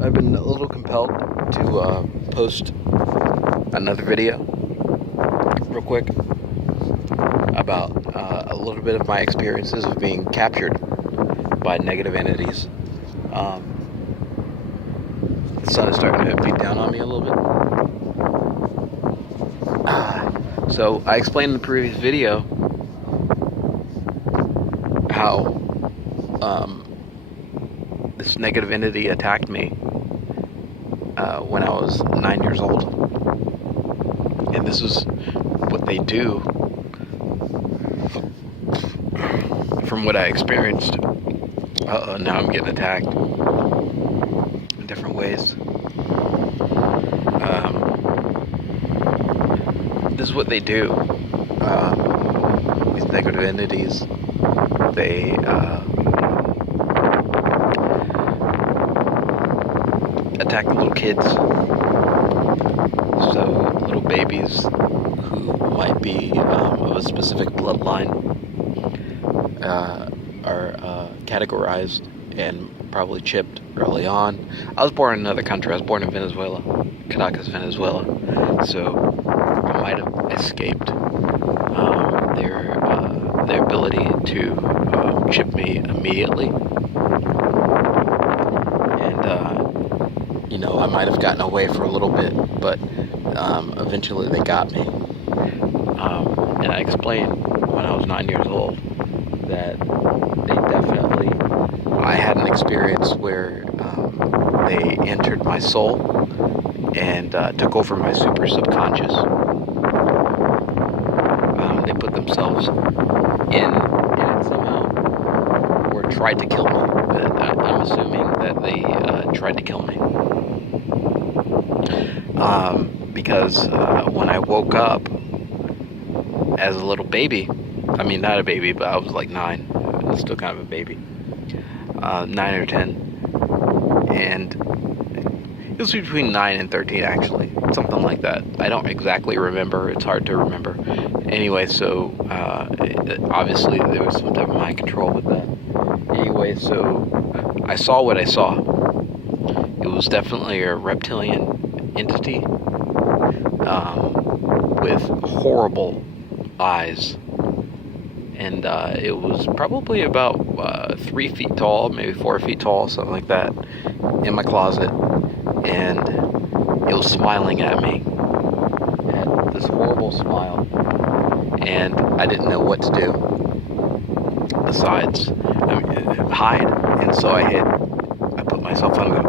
I've been a little compelled to post another video real quick about a little bit of my experiences of being captured by negative entities. Um, the sun is starting to beat down on me a little bit. So I explained in the previous video how this negative entity attacked me when I was 9 years old. And this is what they do from what I experienced. Now I'm getting attacked in different ways. This is what they do. These negative entities, they attack little kids. So little babies who might be of a specific bloodline are categorized and probably chipped early on. I was born in another country. I was born in Venezuela, Caracas, Venezuela. So I might have escaped their ability to chip me immediately. And I might have gotten away for a little bit, but eventually they got me. And I explained when I was 9 years old that I had an experience where they entered my soul and took over my super subconscious. They put themselves in it somehow, or tried to kill me. I'm assuming that they tried to kill me. Because when I woke up as a little baby, I mean, not a baby, but I was like 9, still kind of a baby, 9 or 10, and it was between 9 and 13 actually, something like that. I don't exactly remember, it's hard to remember. Anyway, so obviously there was some type of mind control with that. Anyway, so I saw what I saw. It was definitely a reptilian entity with horrible eyes. And it was probably about 3 feet tall, maybe 4 feet tall, something like that, in my closet. And it was smiling at me. It had this horrible smile. And I didn't know what to do besides hide. And so I put myself under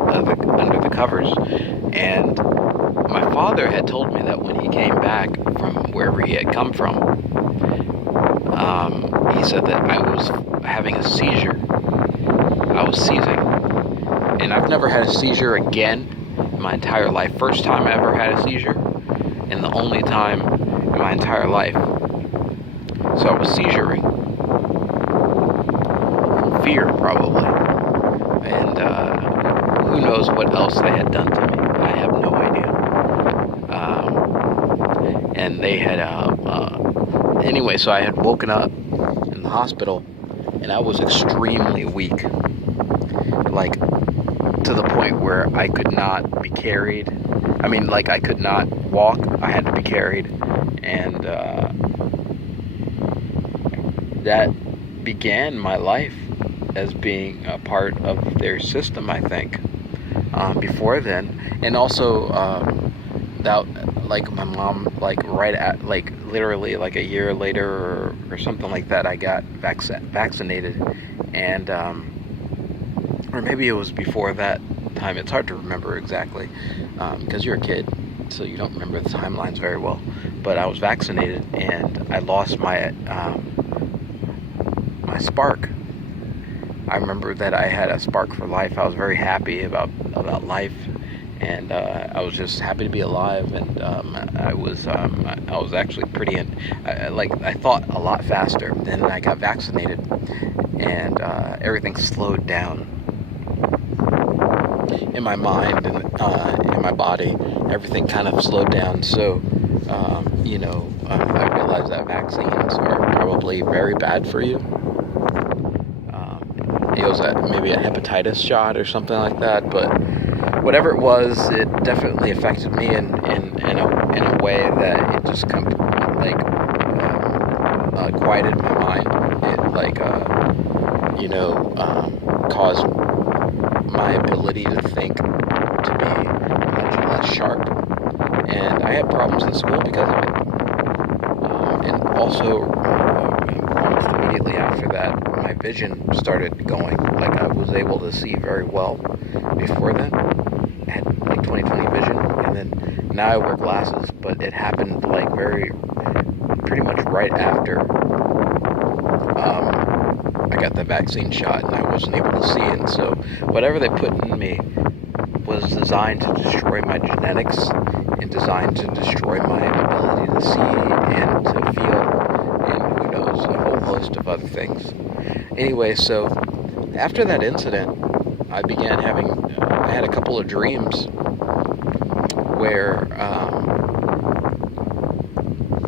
the covers. And my father had told me that when he came back from wherever he had come from, he said that I was having a seizure. I was seizing. And I've never had a seizure again in my entire life. First time I ever had a seizure, and the only time in my entire life. So I was seizuring. From fear, probably. And who knows what else they had done to me. I have no idea. And they had, anyway, so I had woken up in the hospital, and I was extremely weak. Like, to the point where I could not be carried. I mean, like, I could not walk. I had to be carried. And that began my life as being a part of their system, I think, before then. And also, that, like, my mom, like, right at, like, literally, like, a year later or something like that, I got vaccinated. And, or maybe it was before that time. It's hard to remember exactly, because you're a kid, so you don't remember the timelines very well. But I was vaccinated, and I lost my my spark. I remember that I had a spark for life. I was very happy about life, and I was just happy to be alive. And I was actually pretty I thought a lot faster. Then I got vaccinated, and everything slowed down in my mind and in my body. Everything kind of slowed down. So I realized that vaccines are probably very bad for you. It was maybe a hepatitis shot or something like that, but whatever it was, it definitely affected me in a way that it just quieted my mind. It caused my ability to think to be much less sharp, and I had problems in school because of it. And also, almost immediately after that, my vision started going. Like, I was able to see very well before then. I had like 20/20 vision, and then now I wear glasses, but it happened like pretty much right after I got the vaccine shot, and I wasn't able to see it. And so whatever they put in me was designed to destroy my genetics and designed to destroy my ability to see and to feel, and who knows, a whole host of other things. Anyway, so after that incident, I had a couple of dreams where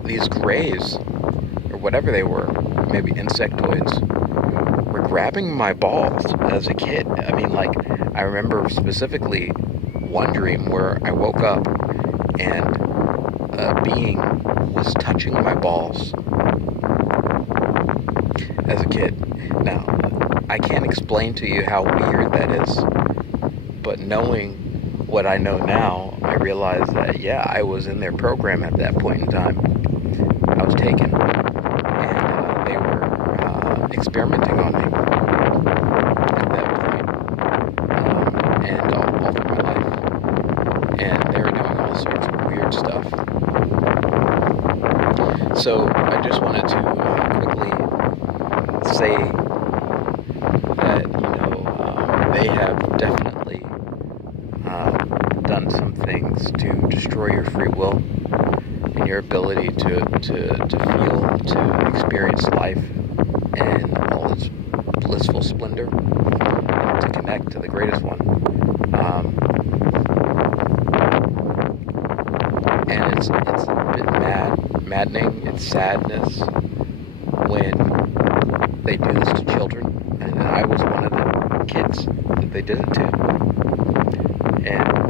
these grays, or whatever they were, maybe insectoids, were grabbing my balls as a kid. I mean, like, I remember specifically one dream where I woke up and a being was touching my balls as a kid. Now, I can't explain to you how weird that is, but knowing what I know now, I realize that, yeah, I was in their program at that point in time. I was taken, and they were experimenting on me at that point, and all through my life, and they were doing all sorts of weird stuff. So I just wanted to quickly say that, they have definitely done some things to destroy your free will and your ability to feel, to experience life and all its blissful splendor, and to connect to the greatest one. And it's a bit maddening, it's sadness when they do this to children, and I was one of the kids that they did it to. And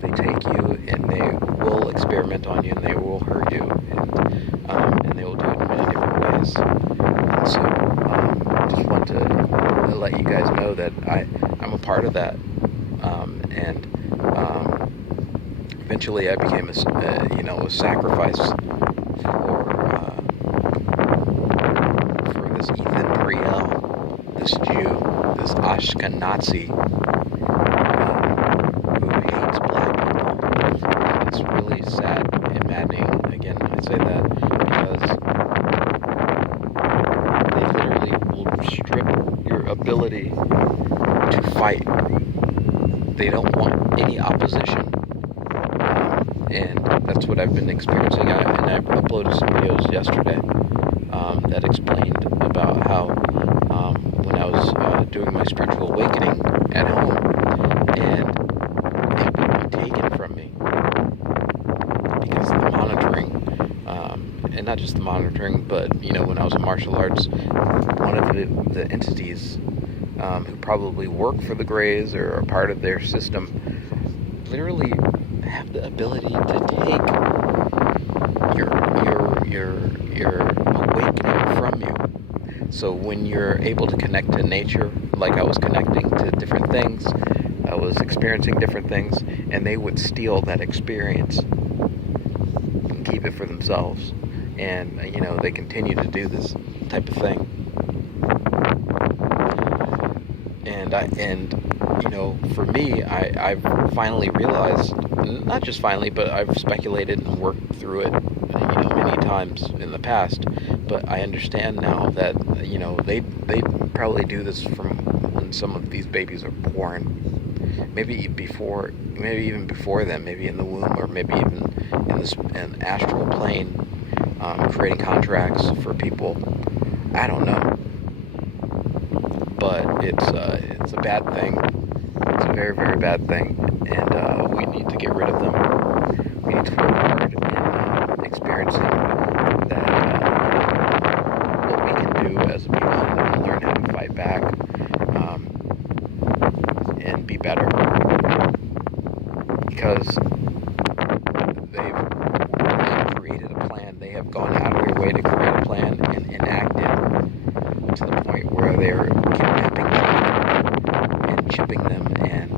they take you and they will experiment on you and they will hurt you, and they will do it in many different ways. And so just want to let you guys know that I'm a part of that, and eventually I became a sacrifice for this Ethan Priel, this Jew, this Ashkenazi, who hates black people. And it's really sad and maddening. Again, I say that because they literally will strip your ability to fight. They don't want any opposition. And that's what I've been experiencing. And I uploaded some videos yesterday that explained about how when I was doing my spiritual awakening at home, and it would be taken from me because of the monitoring, and not just the monitoring, but when I was in martial arts, one of the entities who probably work for the Greys or are part of their system literally have the ability to take your awakening from you. So when you're able to connect to nature, like I was connecting to different things, I was experiencing different things, and they would steal that experience and keep it for themselves. And they continue to do this type of thing. And for me, I've finally realized, not just finally, but I've speculated and worked through it, many times in the past. But I understand now that, they probably do this from when some of these babies are born. Maybe even before then, maybe in the womb, or maybe even in an astral plane, creating contracts for people. I don't know. But it's a bad thing. It's a very, very bad thing, and we need to get rid of them. We need to work hard in experiencing that what we can do as a people, and learn how to fight back, and be better. because they've created a plan. They have gone out of their way to create a plan and enact it to the point where they're kidnapping them and chipping them and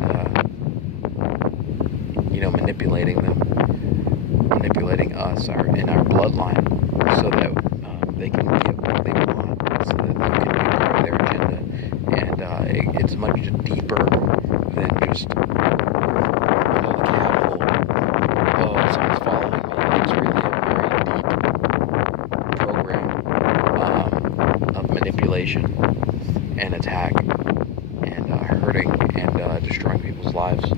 manipulating us in our bloodline so that they can get what they want, so that they can be part of their agenda. And it's much deeper than just the casual, oh, someone's following me. It's really a very deep program of manipulation and attack and hurting and destroying people's lives.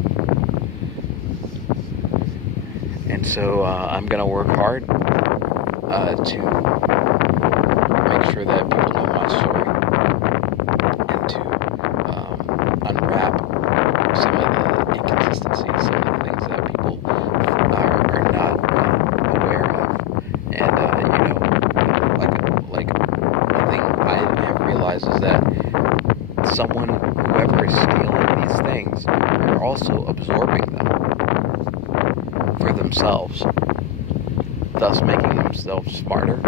And so I'm going to work hard to make sure that people know my story and to unwrap some of the inconsistencies, some of the things that people are not aware of. And, like one thing I have realized is that whoever is stealing these things, are also absorbing them for themselves, thus making themselves smarter,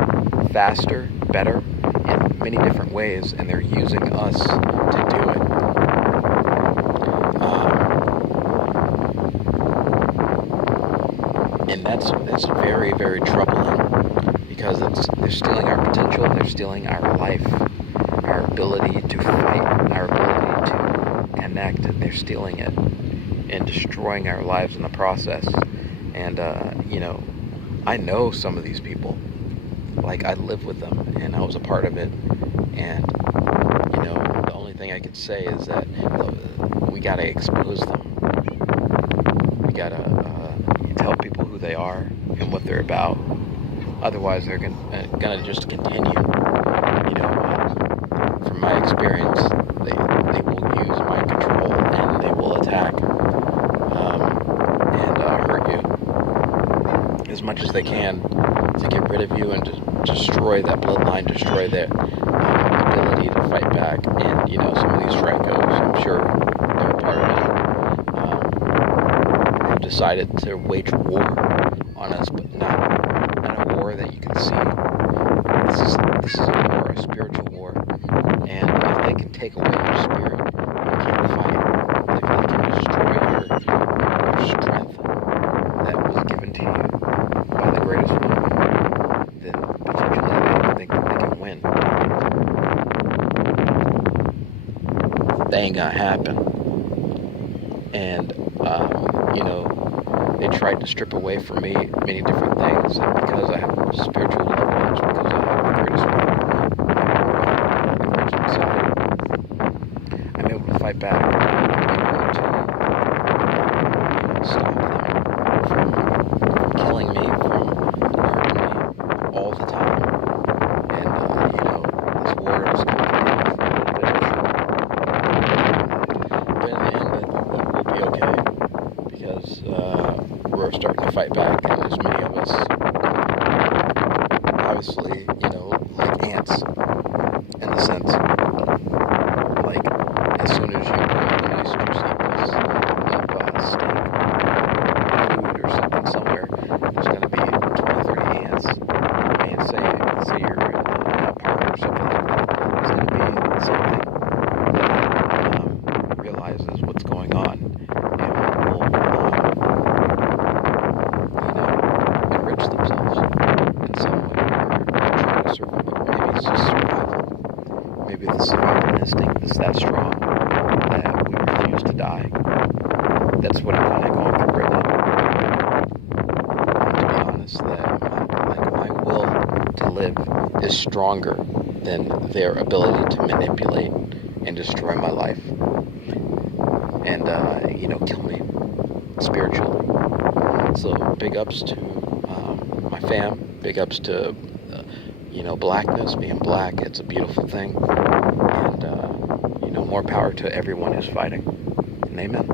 faster, better in many different ways, and they're using us to do it. And that's very, very troubling, because they're stealing our potential, they're stealing our life, our ability to fight, our ability to connect. They're stealing it and destroying our lives in the process. And, I know some of these people. Like, I live with them, and I was a part of it. And, the only thing I could say is that we gotta expose them. We gotta tell people who they are and what they're about. Otherwise, they're gonna just continue. From my experience, they will use mind control, and they will attack and hurt you as much as they can to get rid of you and to destroy that bloodline, destroy their ability to fight back. And some of these Francos, I'm sure they're a part of it, have decided to wage war on us, but not a war that you can see. This is a war, a spiritual war. And if they can take away your spirit, you can't fight. If they can destroy your strength that was given to you by the greatest one, then potentially they think that they can win. That ain't gonna happen. And they tried to strip away from me many different things, and because I have spiritual loved ones, because I have the greatest one, the greatest inside, I'm able to fight back. I'm able to stop them from killing me, from hurting me all the time. And this war is going to continue for a little bit, I'm sure. But in the end, we'll be okay, because we're starting to fight back, and there's many of us, obviously, like ants, in the sense, like, as soon as you put a nice juicy piece of steak, food, or something somewhere, there's going to be 20, 30 ants, and say you're in a park or something like that, there's going to be something that realizes what's going on, and will enrich themselves in some way, or try to survive. Maybe it's just survival. Maybe the survival instinct is that strong that we refuse to die. That's what I'm kind of going through right now. And to be honest, that my will to live is stronger than their ability to manipulate and destroy my life, and kill me spiritually. So big ups to my fam. Big ups to blackness, being black. It's a beautiful thing, and more power to everyone who's fighting. And amen.